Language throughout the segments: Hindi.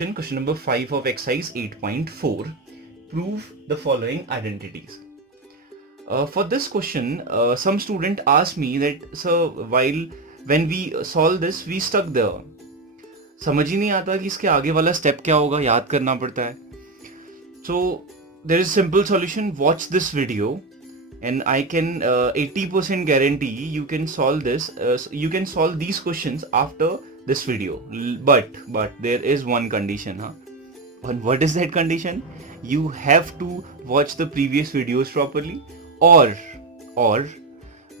Question number 5 of exercise 8.4. Prove the following identities. For this question, some student asked me that, sir, when we solve this, we stuck there. समझ ही नहीं आता कि इसके आगे वाला स्टेप क्या होगा, याद करना पड़ता है. So there is simple solution. Watch this video, and I can 80% guarantee you can solve this. You can solve these questions after this video. But there is one condition, huh? And what is that condition? You have to watch the previous videos properly, और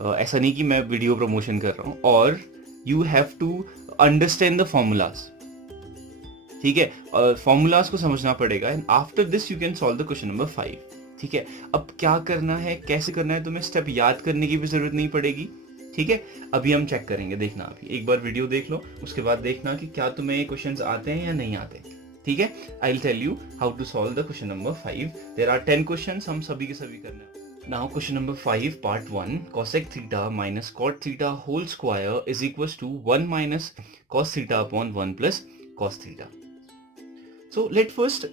ऐसा नहीं कि मैं वीडियो प्रमोशन कर रहा हूँ, और you have to understand the formulas. ठीक है, फॉर्मूलाज को समझना पड़ेगा. And after this you can solve the question number 5. ठीक है, अब क्या करना है, कैसे करना है, तुम्हें स्टेप याद करने की भी जरूरत नहीं पड़ेगी. ठीक है, अभी हम चेक करेंगे. देखना, अभी एक बार वीडियो देख लो, उसके बाद देखना कि क्या तुम्हें ये क्वेश्चंस आते हैं या नहीं आते. ठीक है, I will tell you how to solve the question number 5. There are 10 questions, हम सभी के सभी करना है. Now question number 5 part 1, cosec theta minus cot theta whole square is equals to 1 minus cos theta upon 1 plus cos theta. So let's first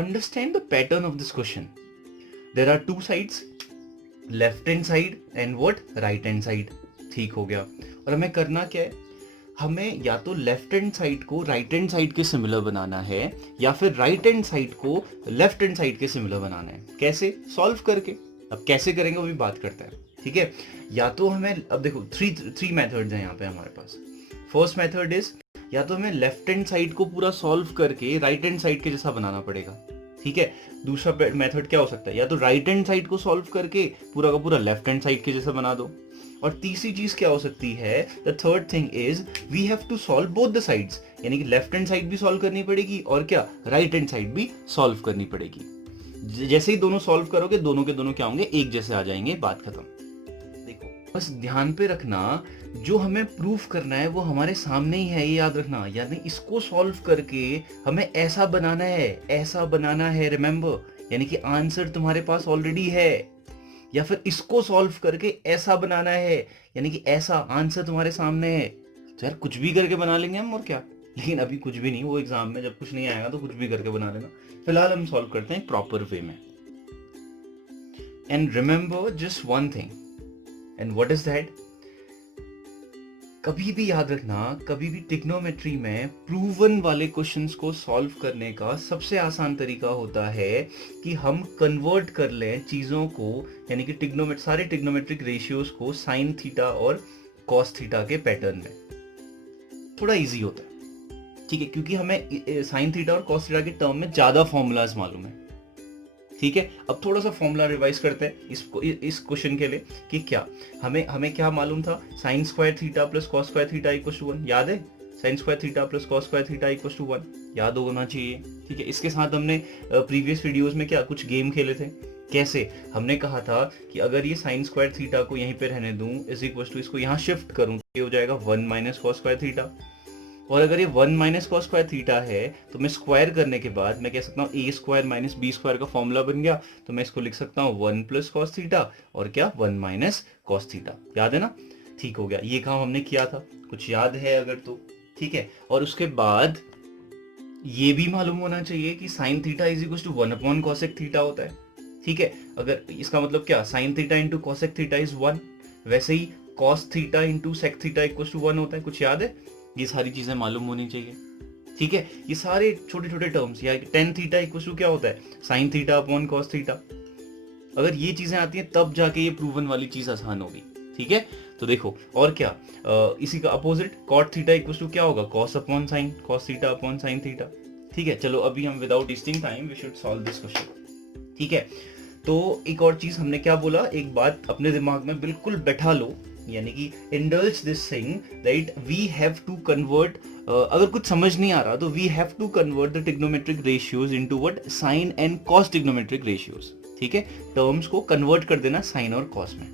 understand the pattern of this question. There are two sides, left hand side and what, right hand side. ठीक हो गया. और हमें करना क्या है, हमें या तो लेफ्ट हैंड साइड को राइट हैंड साइड के सिमिलर बनाना है, या फिर राइट हैंड साइड को लेफ्ट हैंड साइड के सिमिलर बनाना है. कैसे? सॉल्व करके. अब कैसे करेंगे वो भी बात करते हैं. ठीक है, या तो हमें, अब देखो थ्री मेथड्स हैं यहाँ पे हमारे पास. फर्स्ट मेथड इज, या तो हमें लेफ्ट हैंड साइड को पूरा सॉल्व करके राइट हैंड साइड के जैसा बनाना पड़ेगा. ठीक है, दूसरा मेथड क्या हो सकता है, या तो राइट हैंड साइड को सॉल्व करके पूरा का पूरा लेफ्ट हैंड साइड के जैसा बना दो. और तीसरी चीज क्या हो सकती है, the third thing is we have to solve both the sides. यानी कि लेफ्ट हैंड साइड भी सॉल्व करनी पड़ेगी और क्या, राइट हैंड साइड भी सॉल्व करनी पड़ेगी. जैसे ही दोनों सॉल्व करोगे, दोनों के दोनों क्या होंगे, एक जैसे आ जाएंगे. बात खत्म. देखो, बस ध्यान पे रखना, जो हमें प्रूफ करना है वो हमारे सामने ही है, ये याद रखना. यानी इसको सॉल्व करके हमें ऐसा बनाना है, ऐसा बनाना है. रिमेंबर, यानी कि आंसर तुम्हारे पास ऑलरेडी है. या फिर इसको सॉल्व करके ऐसा बनाना है, यानी कि ऐसा आंसर तुम्हारे सामने है. तो यार कुछ भी करके बना लेंगे हम, और क्या. लेकिन अभी कुछ भी नहीं, वो एग्जाम में जब कुछ नहीं आएगा तो कुछ भी करके बना लेना. फिलहाल हम सॉल्व करते हैं प्रॉपर वे में. And remember just one thing, and what is that, कभी भी याद रखना, कभी भी ट्रिग्नोमेट्री में प्रूवन वाले क्वेश्चंस को सॉल्व करने का सबसे आसान तरीका होता है कि हम कन्वर्ट कर लें चीज़ों को, यानी कि सारे ट्रिग्नोमेट्रिक रेशियोज को साइन थीटा और कॉस थीटा के पैटर्न में. थोड़ा इजी होता है. ठीक है, क्योंकि हमें साइन थीटा और कॉस थीटा के टर्म में ज्यादा फॉर्मूलाज मालूम है. ठीक है, अब थोड़ा सा फॉर्मूला रिवाइज करते हैं इस क्वेश्चन के लिए कि क्या हमें क्या मालूम था, sine square theta plus cos square theta equals to 1. याद है, sine square theta plus cos square theta equals to 1, याद होना चाहिए. ठीक है, इसके साथ हमने प्रीवियस वीडियोस में क्या कुछ गेम खेले थे. कैसे? हमने कहा था कि अगर ये साइन स्क्वायर थीटा को यहीं पे रहने दूं इज इक्वल्स टू, इसको यहाँ शिफ्ट करूं, तो ये हो जाएगा 1 माइनस कॉस स्क्वायर थीटा. और अगर ये 1 माइनस कॉस स्क्वायर थीटा है तो मैं स्क्वायर करने के बाद मैं कह सकता हूँ ए स्क्वायर माइनस बी स्क्वायर का फॉर्मूला बन गया. तो मैं इसको लिख सकता हूँ 1 प्लस कॉस थीटा और क्या, 1 माइनस कॉस थीटा. याद है ना? ठीक हो गया, ये काम हमने किया था. कुछ याद है अगर तो? ठीक है, और उसके बाद ये भी मालूम होना चाहिए कि sine theta is equal to 1 upon cosec theta होता है. ठीक है, अगर इसका मतलब क्या, sine theta into cosec theta is 1, वैसे ही cos theta into sec theta equal to 1 होता है. कुछ याद है? ये सारी चीजें मालूम होनी चाहिए. ठीक है, ये सारे छोटे छोटे टर्म्स, या टेन थीटा इक्वल टू क्या होता है, sine theta upon cos theta. अगर ये चीजें आती हैं तब जाके ये प्रूवन वाली चीज आसान होगी. ठीक है, तो देखो, और क्या, इसी का opposite cot theta equal to क्या होगा, cos upon sine, cos theta upon sine theta. ठीक है, चलो अभी हम without wasting time we should solve this question. ठीक है, तो एक और चीज हमने क्या बोला, एक बात अपने दिमाग में बिल्कुल बैठा लो, यानी कि indulge this thing that we have to convert, अगर कुछ समझ नहीं आ रहा तो we have to convert the trigonometric ratios into what, sine and cos trigonometric ratios. ठीक है, टर्म्स को कन्वर्ट कर देना साइन और कॉस में.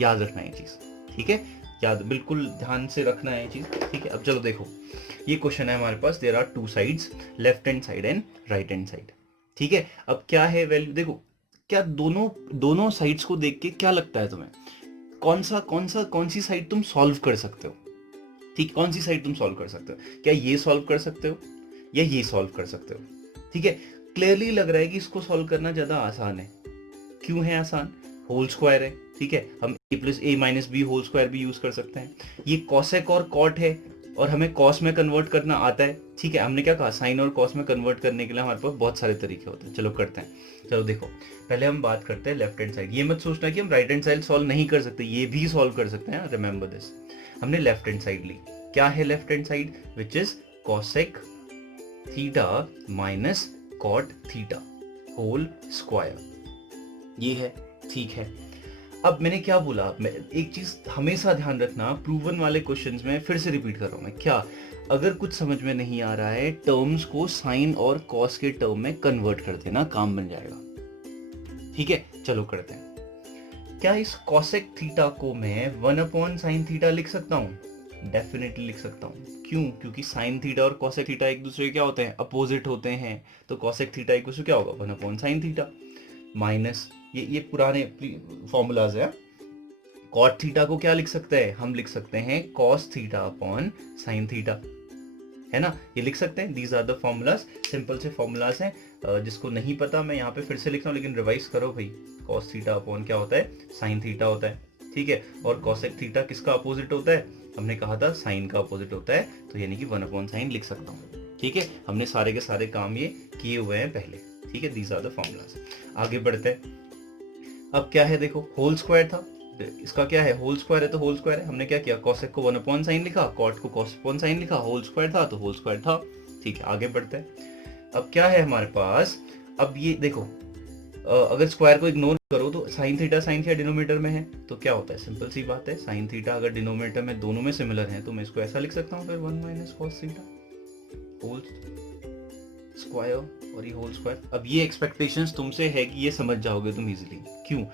याद रखना ये चीज. ठीक है, याद, बिल्कुल ध्यान से रखना है ये चीज. ठीक है, अब चलो देखो, ये क्वेश्चन है हमारे पास. There are two sides, left hand side and right hand side. ठीक है, अब क्या है वैल्यू, देखो क्या दोनों साइड्स को देख के क्या लगता है तुम्हें, कौन सी साइड तुम सॉल्व कर सकते हो. ठीक, कौन सी साइड तुम सॉल्व कर सकते हो? क्या ये सॉल्व कर सकते हो, या ये सॉल्व कर सकते हो। ठीक है, क्लियरली लग रहा है कि इसको सॉल्व करना ज्यादा आसान है। क्यों है आसान? होल स्क्वायर है। ठीक है, हम a plus A minus B whole square भी यूज कर सकते हैं। ये कॉसेक और कॉट है और हमें कॉस में कन्वर्ट करना आता है। ठीक है, हमने क्या कहा, साइन और कॉस में कन्वर्ट करने के लिए हमारे पास बहुत सारे तरीके होते हैं। चलो करते हैं। चलो देखो, पहले हम बात करते हैं लेफ्ट हैंड साइड। ये मत सोचना कि हम राइट हैंड साइड सॉल्व नहीं कर सकते, ये भी सॉल्व कर सकते हैं। रिमेंबर दिस, हमने लेफ्ट हैंड साइड ली। क्या है left hand side? Which is cosec theta minus cot theta whole square, ये है। ठीक है, अब मैंने क्या बोला, मैं एक चीज हमेशा ध्यान रखना, प्रूवन वाले क्वेश्चंस में फिर से रिपीट कर रहा हूं मैं, क्या अगर कुछ समझ में नहीं आ रहा है, टर्म्स को साइन और कॉस के टर्म में कन्वर्ट कर देना, काम बन जाएगा। ठीक है, चलो करते हैं। क्या इस कॉसेक थीटा को मैं 1 साइन थीटा लिख सकता हूं? डेफिनेटली लिख सकता हूं। क्यों? क्योंकि साइन थीटा और कॉसेक थीटा एक दूसरे के क्या होते हैं? अपोजिट होते हैं। तो कॉसेक थीटा इक्वल टू क्या होगा? 1 साइन थीटा माइनस ये पुराने फॉर्मूलाज है। कॉट थीटा को क्या लिख सकते हैं? हम लिख सकते हैं cos theta upon sine theta, है ना? ये लिख सकते हैं। These are the formulas, simple से फॉर्मूलाज हैं। जिसको नहीं पता मैं यहाँ पे फिर से लिख रहा हूँ, लेकिन रिवाइज करो भाई। कॉस थीटा अपॉन क्या होता है? साइन थीटा होता है। ठीक है, और कॉसेक थीटा किसका अपोजिट होता है? हमने कहा था साइन का अपोजिट होता है, तो यानी कि 1 साइन लिख सकता हूँ। ठीक है, हमने सारे के सारे काम ये किए हुए हैं पहले। ठीक है, दीज आर द फॉर्मूलाज। आगे बढ़ते हैं। अब क्या है देखो, होल स्क्वायर था, इसका क्या है? होल स्क्वायर है तो होल स्क्वायर है। हमने क्या किया? कॉसेक को 1 साइन लिखा, कॉट को कॉस अपॉन साइन लिखा, होल स्क्वायर था तो होल स्क्वायर था। ठीक है, आगे बढ़ते हैं। अब क्या है हमारे पास? अब ये देखो, अगर स्क्वायर को इग्नोर करो तो साइन थीटा डिनोमिनेटर में है, तो क्या होता है? सिंपल सी बात है, साइन थीटा अगर डिनोमिनेटर में दोनों में सिमिलर है तो मैं इसको ऐसा लिख सकता हूँ फिर 1 minus cos theta whole square, और ये होल स्क्वायर। अब ये एक्सपेक्टेशंस तुमसे है कि ये समझ जाओगे तुम इजीली। क्यों?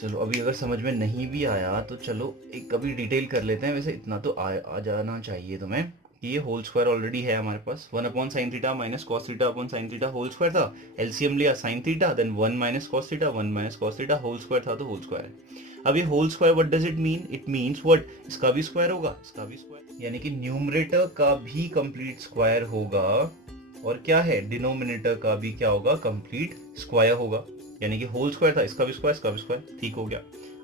चलो अभी अगर समझ में नहीं भी आया तो चलो एक कभी डिटेल कर लेते हैं। वैसे इतना तो आ जाना चाहिए तुम्हें कि ये होल स्क्वायर ऑलरेडी है हमारे पास। 1 sine theta minus cos theta upon sine theta whole square था। एलसीएम लिया sine theta, then 1 minus cos theta, 1 minus cos theta whole square था तो होल स्क्वायर है। अब ये whole square what does it mean? It means what? इसका भी स्क्वायर होगा, इसका भी स्क्वायर, यानी कि न्यूमरेटर का भी कंप्लीट स्क्वायर होगा, और क्या है? डिनोमिनेटर का भी क्या होगा? कंप्लीट स्क्वायर होगा। यानी कि होल स्क्वायर था, इसका भी स्क्वायर, इसका भी स्क्वायर। ठीक हो गया,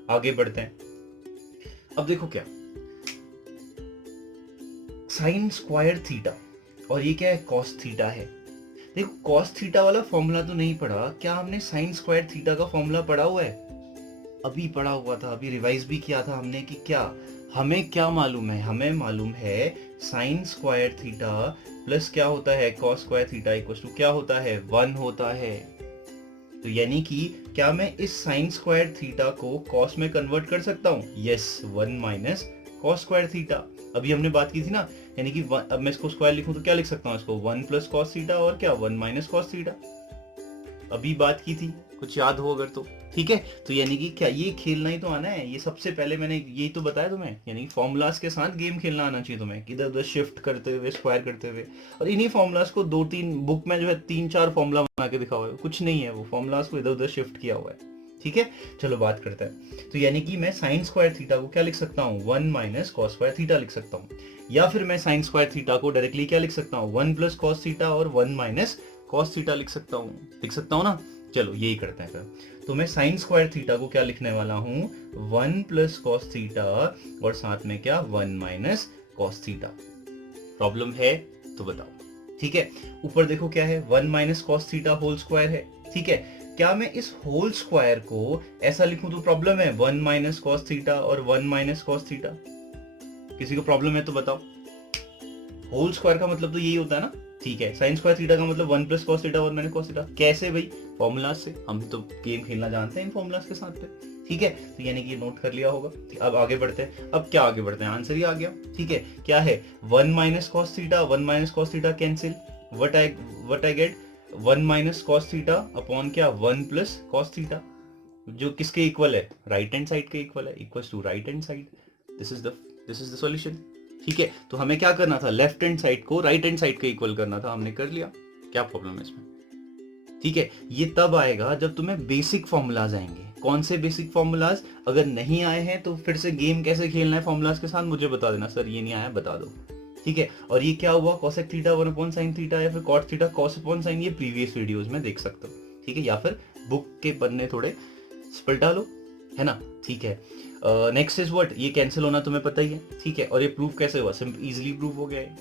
आगे बढ़ते हैं। अब देखो क्या, साइन स्क्वायर थीटा, और ये क्या है? कॉस थीटा है। देखो कॉस थीटा वाला फॉर्मूला तो नहीं पढ़ा, क्या हमने साइन स्क्वायर थीटा का फॉर्मूला पढ़ा हुआ है? अभी पढ़ा हुआ था, अभी रिवाइज भी किया था हमने कि क्या हमें क्या मालूम है? हमें मालूम है साइन स्क्वायर थीटा प्लस क्या होता है? Cos square theta equal to क्या होता है? 1 होता है। तो यानी कि क्या मैं इस साइन स्क्वायर थीटा को कॉस में कन्वर्ट कर सकता हूँ? Yes, 1 minus cos square theta. अभी हमने बात की थी ना, यानी कि अब मैं इसको स्क्वायर लिखूं तो क्या लिख सकता हूँ इसको? 1 प्लस कॉस थीटा और क्या 1 माइनस कॉस थीटा। अभी बात की थी, कुछ याद हो अगर तो। ठीक है, तो यानी कि क्या ये खेलना ही तो आना है। ये सबसे पहले मैंने यही तो बताया तुम्हें, यानी फॉर्मूलाज के साथ गेम खेलना आना चाहिए तुम्हें, इधर उधर शिफ्ट करते हुए, स्क्वायर करते हुए। और इन्हीं फॉर्मूलाज को 2-3 बुक में जो है 3-4 फॉर्मूला बना के दिखा हुआ है, कुछ नहीं है, वो फॉर्मूलाज को इधर उधर शिफ्ट किया हुआ है। ठीक है, चलो बात करते हैं। तो यानी कि मैं साइन स्क्वायर थीटा को क्या लिख सकता हूँ? 1 माइनस कॉस स्क्वायर थीटा लिख सकता हूँ। या फिर मैं साइन स्क्वायर थीटा को डायरेक्टली क्या लिख सकता हूँ? 1 प्लस कॉस थीटा और 1 माइनस कॉस थीटा लिख सकता हूँ ना। चलो यही करते हैं फिर। तो मैं साइन स्क्वायर थीटा को क्या लिखने वाला हूं? 1 प्लस कॉस थीटा और साथ में क्या? 1 माइनस कॉस थीटा। प्रॉब्लम है तो बताओ। ठीक है, ऊपर देखो क्या है? 1 minus cos theta whole square है। ठीक है, क्या मैं इस होल स्क्वायर को ऐसा लिखूं तो प्रॉब्लम है? 1 माइनस कॉस थीटा और 1 माइनस कॉस थीटा। किसी को प्रॉब्लम है तो बताओ। होल स्क्वायर का मतलब तो यही होता है ना। ठीक है, साइन स्क्वायर थीटा का मतलब 1 plus cos theta 1 minus cos theta. कैसे भाई? फॉर्मूलाज से। हम तो गेम खेलना जानते हैं इन फॉर्मूलाज के साथ पे। ठीक है, तो यानी कि नोट कर लिया होगा। अब आगे बढ़ते हैं। अब क्या आगे बढ़ते हैं? आंसर ही आ गया। ठीक है, क्या है? 1 minus cos theta, 1 minus cos theta cancel. What I get? 1 minus cos theta upon क्या? 1 प्लस कॉस थीटा, जो किसके इक्वल है? राइट हैंड साइड के इक्वल है, equals to right hand side. This is the solution. ठीक है, तो हमें क्या करना था? लेफ्ट हैंड साइड को राइट हैंड साइड के इक्वल करना था, हमने कर लिया। क्या प्रॉब्लम है इसमें? ठीक है, ये तब आएगा जब तुम्हें बेसिक फॉर्मूलाज आएंगे। कौन से बेसिक फॉर्मूलाज? अगर नहीं आए हैं तो फिर से गेम कैसे खेलना है फॉर्मूलाज के साथ मुझे बता देना। सर ये नहीं आया, बता दो। ठीक है, और ये क्या हुआ, cosec थीटा 1/sin थीटा या फिर cot theta cos upon sine, ये प्रीवियस वीडियोस में देख सकते हो, ठीक है, या फिर बुक के पन्ने थोड़े पलटा लो, है ना, ठीक है। नेक्स्ट इज व्हाट, ये कैंसिल होना तुम्हें पता ही है, ठीक है, और ये प्रूफ कैसे हुआ, सिंपल इजीली प्रूफ हो गया है।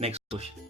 Next question,